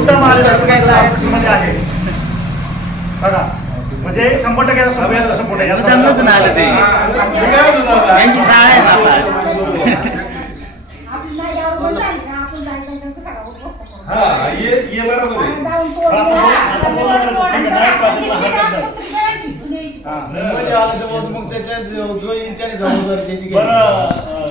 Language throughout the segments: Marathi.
उत्तममध्ये आहे. बघा म्हणजे शंभर टक्के सपोर्ट आहे त्यांनाच नाही आलं ते. यांची शाळा आहे ना आता. आपली नाही यावं पण जाईल ना, आपण जायचं नाही तर सगळं उद्ध्वस्त करू. हा ये ये बरोबर आहे आणि जाऊन तोड आपण करा. बोल- आपण बोलणार तोड नाही. करा. नाही, बाजूला हात आणि नाही. कुत्री जाईल घिसून यायची. हा. मध्ये आलं तर मग- मग त्याच्या जो- जो येईल त्याने जबाबदारी त्याची घ्यायची. बरं अं,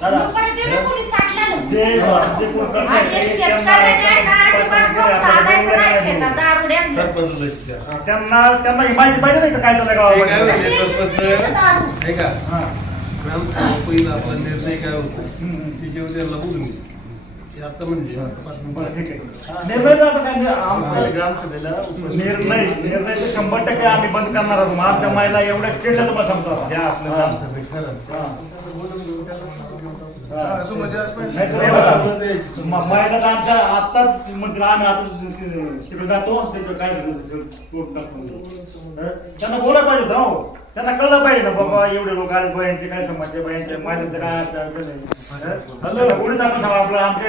दादा मग परत येते पोलीस पाटलाला. जे जे कोण करतात आणि ते शेतकऱ्याने आहे ना, अजिबात मग साधायचं नाही शेतात, दारुड्यांचं. सरपंच. हा, त्यांना त्यांना ही माहिती पाहिजे नाही का काय चाललंय गावामध्ये सरपंच. हे का हा. पहिला आपला निर्णय काय होतो हम्म. ते जेव्हा त्याला बोलून घे. हे आता म्हणजे असं पाच मिनिटं. बरं, ठीक आहे. निर्णय आता काय नाही, आमच्या ग्रामसभेला निर्णय निर्णय तर शंभर टक्के आम्ही बंद करणार आहोत आमच्या महिला एवढ्या चिडल्या तुम्हाला सांगतो ज्या आपल्या हा. ग्रामसभेत खरं हा. हा, असं म्हणजे आमच्या आत्ताच म्हणतील आम्ही आता तिकडे जातो त्याचं काय टाकून तर त्यांना बोलायला पाहिजे होतं हो. त्यांना कळलं पाहिजे ना बाबा एवढे लोक आले बायांचे काय समस्या बायांचे महिलांचं काय अडचण आहे. हं? कोणीच आपण सांगा आपलं आमच्या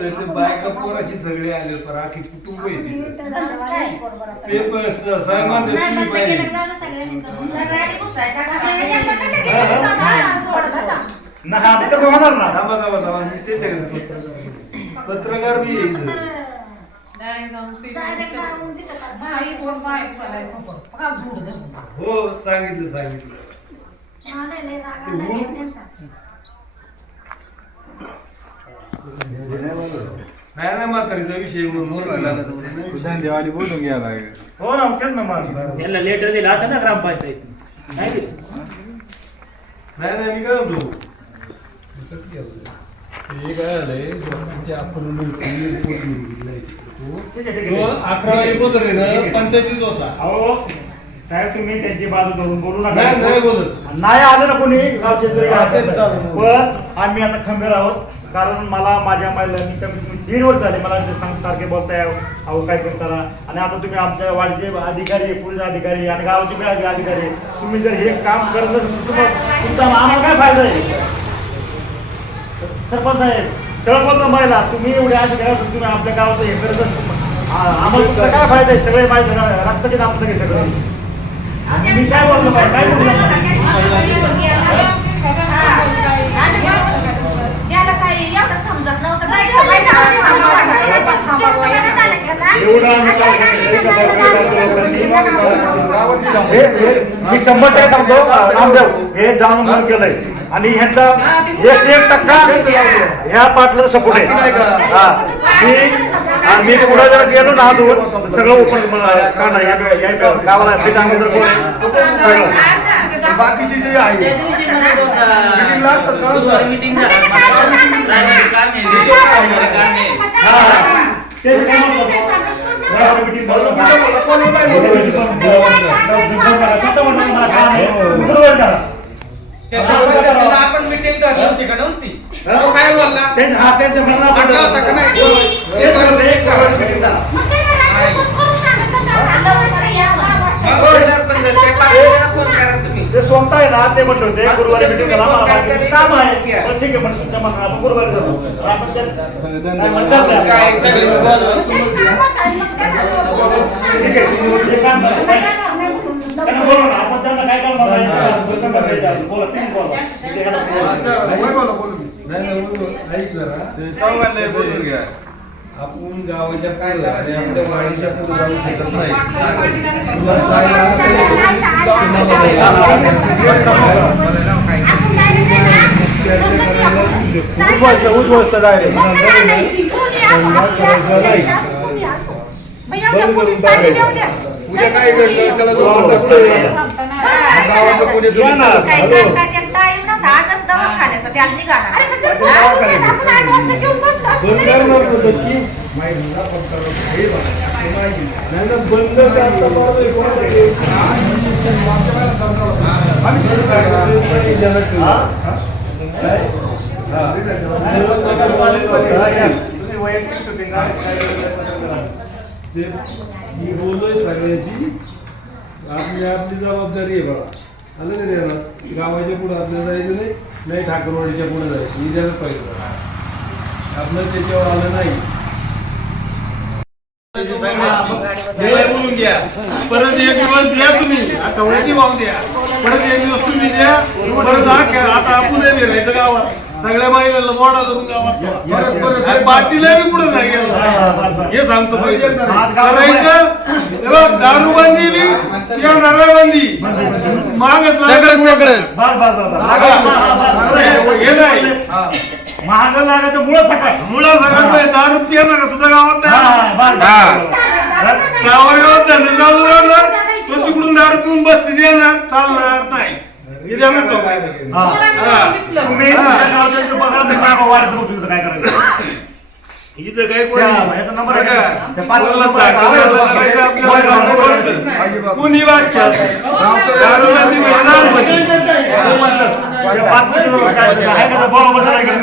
येतं बायका पोराशी सगळे आले पर आखी कुटुंब आहे तिथं. तर धंदेवाल्यांची बरोबर आता. ते पण स- साहेबांना नाही, तुम्ही पण ते पाहिजे. गेलं का सगळ्यांनी करून सगळ्यांनी घुसायचा एकदा घरात. कसं केलं दादा? जोड दादा. ना होणार ना थांबा थांबा थांबा मी करतात. हो सांगितलं सांगितलं. नाही ना म्हातारीचा विषय म्हणून बोलला देवाली बोलून घ्या लागेल हो ना तेच ना मग यांना लेटर दिलं असं ना ग्रामपंचायत. नाही? नाही नाही मी काय म्हणतो? हे काय झालंय? आपण रिपोर्ट अकरा पंचायतीत होता. अहो साहेब तुम्ही त्यांची बाजू धरून बोलू नका. नाही नाही बोलत. नाही आलं ना कोणी? गावचे तरी हा, ते. पण आम्ही आता खंबीर आहोत. कारण मला माझ्या महिलांनी कमीत कमी दीड वर्ष झाले मला ते सांग सारखे बोलताय अहो काय करताना आणि आता तुम्ही आमच्या वाडीचे अधिकारी पोलीस अधिकारी आणि गावाचे बी अधिकारी तुम्ही जर हे काम करत नसेल तर तुम्हाला तुमचा आम्हाला काय फायदा आहे? सरपंच साहेब सरपंच महिला तुम्ही एवढे अधिकारी असून तुम्ही आपल्या गावाचं हे करत आम्हाला तुमचा काय फायदा आहे? सगळे माहिती रक्ताचे दाब सगळे. सगळं मी काय बोललो बाई? काय बोललो? एवढं हे हे- मी शंभर टक्के सांगतो रामदेव हे जाणून म्हणून केलंय आणि ह्यांचा एकशे एक टक्का ह्या पाटला सपोर्ट आहे हा मी आणि मी पुढे जर गेलो ना दूर सगळं ओपन या या गावाला सगळं. बाकीचे जे आहे नाही. मीटिंग. हा, हा. तेच काय म्हणतो. आपण मिटिंग धरली होती का नव्हती काय बोलला त्यांचं- हा, त्यांचं म्हणणं होतं का नाही? तेच म्हणलं, एक गावाला meeting झाला. मग ते नाही राहत, मग करून सांगत होता. लवकर या बा. ते स्वतः आहे ना ते म्हटले होते गुरुवारी मला माहिती काम आहे. पण ठीक आहे पण तुमच्या आपण गुरुवारी जाऊ. आपण त्या- काय म्हणतात ना? काय सगळे. ठीक आहे तुम्ही काम करा. काय करणार नाही म्हणून. त्यांना बोलवा ना, आपण त्यांना काय करणार आहे? कसं करायचं आहे? बोला, तुम्ही बोला. तिथे ह्याला बोला. नाही नाही बोलू. ऐक जरा. चौघांना बोलून घ्या. आपण गावाच्या पुढं आणि आपल्या वाडीच्या पुढे जाऊ शकत नाही. तुला जायला उद्ध्वस्त उद्ध्वस्त डायरेक्ट उद्या काय घडलं त्याला दवाखान्याचं निघाला. महिला. नाही बंद? नाही, मी बोललोय सगळ्याची आपली आपली जबाबदारी आहे बघा. आलं का देणार गावाच्या पुढे आपल्याला जायचं नाही नाही ठाकरवाडीच्या पुढे जायचं. ही द्यायला पाहिजे. आपलं त्याच्यावर आलं नाही. बोलून घ्या. परत एक दिवस द्या तुम्ही. आठवड्याची वाहून द्या. परत एक दिवस तुम्ही द्या. परत आता आपण फिरायचं गावात. सगळ्या महिलांना मोडा धरून गावात आणि पार्टीला बी कुठं नाही गेलं? हे सांगतो पहिले. करायचं. दारूबंदी बी या नारळबंदी. मागच लागलं हे नाही. महाग लागायचं मुळं सकाळ. मुळा सगळ्यात पहिले दारू पिणार सुद्धा गावात नाही. धंदे चालू राहणार तो तिकडून दारू पिऊन बसती देणार चालणार नाही. हे देणार तो काय तुम्ही तुमच्या गावच्या इथं बघा ते काय वाढत होतं तुझं काय करायचं? इथं काही त्या याचा नंबर आहे का? त्या पाच कोणाला नंबर आहे. का? चाकरी करायचं आपल्याला गावाला कोणचं? कुणी वाटच्या दारूला ती म्हणणार म्हणजे. त्या पाच मिनिटं काय आहे? का? बरोबर झालं का?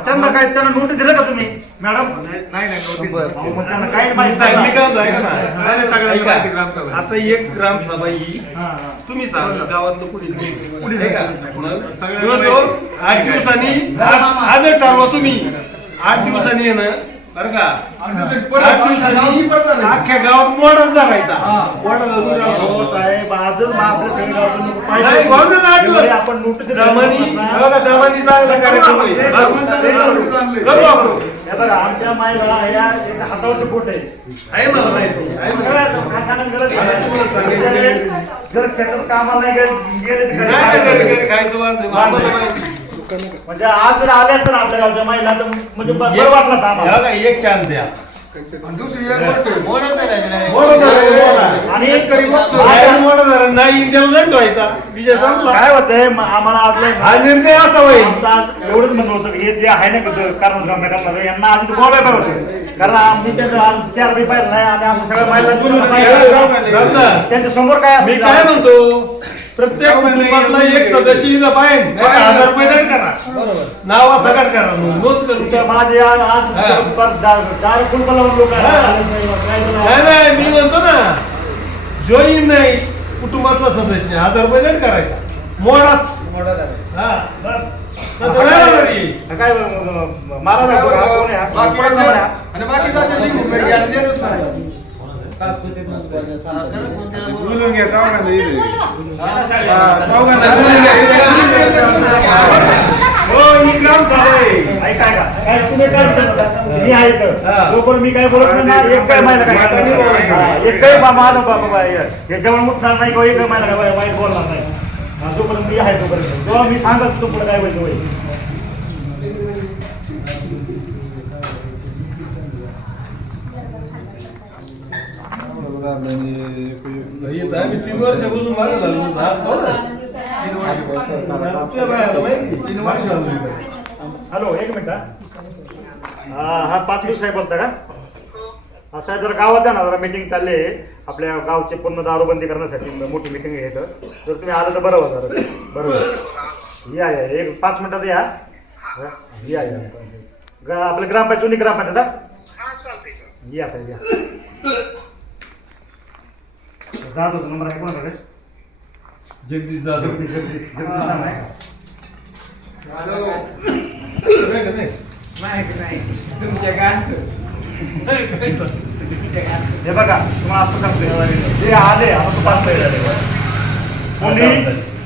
त्यांना काय त्यांना नोटीस दिलं का तुम्ही? मॅडम? अहो, मग त्यांना काय माहिती साहेब, मी सांगा. काय म्हणतो ऐका ना? आता एक ग्रामसभा ही हा, हा. तुम्ही सांगा. गावातलं कुणी कुणी नाही का आठ दिवसांनी आज- आजच ठरवा तुम्ही. आठ दिवसांनी आहे ना बरं का? अख्ख्या गावात मोठाच धरायचा. हो. साहेब आजच आपल्या सगळ्या गावातून. नाही, भाऊ आपण नोटीस दमानी हे बघा दमानी चांगला कार्यक्रम होईल करू आपण. हे बघा आमच्या या एक हातावरचे बोट आहे. आहे मला माहिती. आहे माहिती. काय सांगायला गरज काय तुम्हाला सांगायचं नाही. नाही. जर शेतात कामाला नाही गेले गेले तर घरी नाही काय आम्हाला माहिती. म्हणजे आज जर आले असते ना आपल्या गावच्या महिला तर म्हणजे बरं एक- वाटलं असतं आम्हाला. बघा, एक चान्स द्या. नाही. मोठं धरण बोला. आणि बाहेर मोठं धरण नाही त्याला दंड व्हायचा. विषय संपला. काय होतंय म- आम्हाला हा निर्णय असा होईल. आमचं आज एवढंच म्हणणं होतं की हे जे आहे ना कसं कारण यांना आधी बोलायला पाहिजे होतं. कारण आम्ही त्यांचं आज चार बी पाहिजे नाही आणि आम्ही सगळ्या महिला त्यांच्यासमोर काय मी काय म्हणतो? प्रत्येक कुटुंबातला एक सदस्य इथं पाहिजे हजार रुपये करा नावा सगळं करा नोंद करून ठेवा. माझे आज हा. लोक हा. नाही नाही मी म्हणतो ना जोईन नाही कुटुंबातला सदस्य हजार रुपये करायचा मोडाच हा बस तसं नाही होणार हे. काय महाराज हा? हा? आणि बाकी जाते निघून बाई, याला देणंच नाही. बोलून घ्या चौघांना इथे. हो ही ग्रामसभा आहे. ऐका ऐका. काय तुम्ही काय विचारता? मी आहे इथं. हा. जोपर्यंत मी काय बोलत नाही ना एक काय महिला काय बोलायचं. हा, एक काही बा- माझा बा- बा- बा- याच्यावर उठणार नाही किंवा एक महिला काय वाईट बोलणार नाही. हा, जोपर्यंत मी आहे तोपर्यंत. जेव्हा मी सांगत तो पुढे काय होईल ते होईल हे तर आम्ही तीन वर्षापासून मागे झालो तीन वर्ष. हॅलो एक मिनिट हा. हा हा पाचवी साहेब बोलता का? हा साहेब जरा गावात या ना जरा मीटिंग चालली आहे. आपल्या गावची पूर्ण दारूबंदी करण्यासाठी मोठी मीटिंग आहे इथं. जर तुम्ही आलं तर बरं होतं जरा. बरोबर या या एक पाच मिनिटात या या या. ग- आपलं ग्रामपंचायत जुनी ग्रामपंचायत हा? या साहेब या. जाधव नंबर आहे कोणाकडे जगदीश जाधव. जगदीश जगदीश जगदीश नाव आहे. नाही का नाही? हे बघा तुम्हाला आता सांगतोय जे आले आता तो पाच झाले कुणी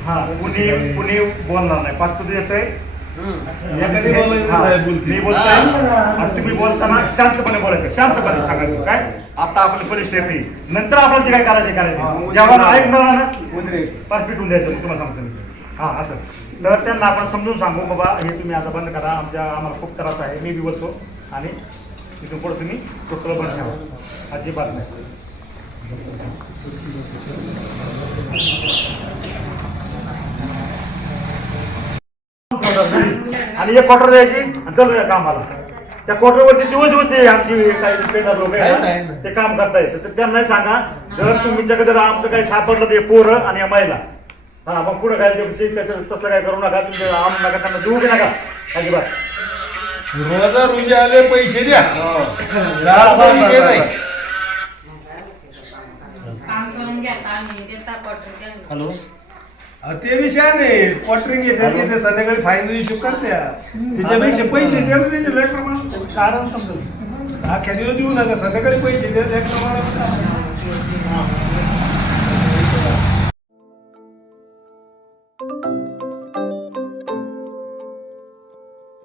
हा कुणी कुणी बोलणार नाही. पाच तुझे येतोय? मी बोलतोय. तुम्ही बोलताना शांतपणे बोलायचं. शांतपणे सांगायचं. काय? आता पोलीस येईल. नंतर जे काय करायचे करायचे. जेव्हा ऐकणार ना पाच पिटून द्यायचं तुम्हाला सांगतो. मी हा असं. तर त्यांना आपण समजून सांगू बाबा हे तुम्ही आता बंद करा. आमच्या आम्हाला खूप त्रास आहे. मी बी बोलतो. आणि तिथून पुढे तुम्ही टोटल बंद ठेवा. अजिबात नाही. आणि एक क्वार्टर द्यायची आणि चल रे कामाला. त्या क्वार्टरवरती दिवस दिवस ते आमची काही पेटा लोक आहे आहेत ते काम करतायत. तर त्यांना सांगा जर तुमच्याकडे जर आमचं काही सापडलं ते पोरं आणि या महिला. हा मग पुढे काय ते- ते त्याचं तसलं काय करू नका तुमचे आम नका त्यांना देऊ बी नका. अजिबात. रोजा रुजी आले पैसे द्या. राहायचा विषय नाही. काम करून घ्या हॅलो. ते विषय नाही पॉटरिंग येते ते संध्याकाळी फायनल इश्यू करते त्याच्यापेक्षा पैसे द्या ना त्याचे लेटर म्हणून कारण समजेल. अख्ख्या दिवस देऊ नका संध्याकाळी पैसे द्या लेटर म्हणून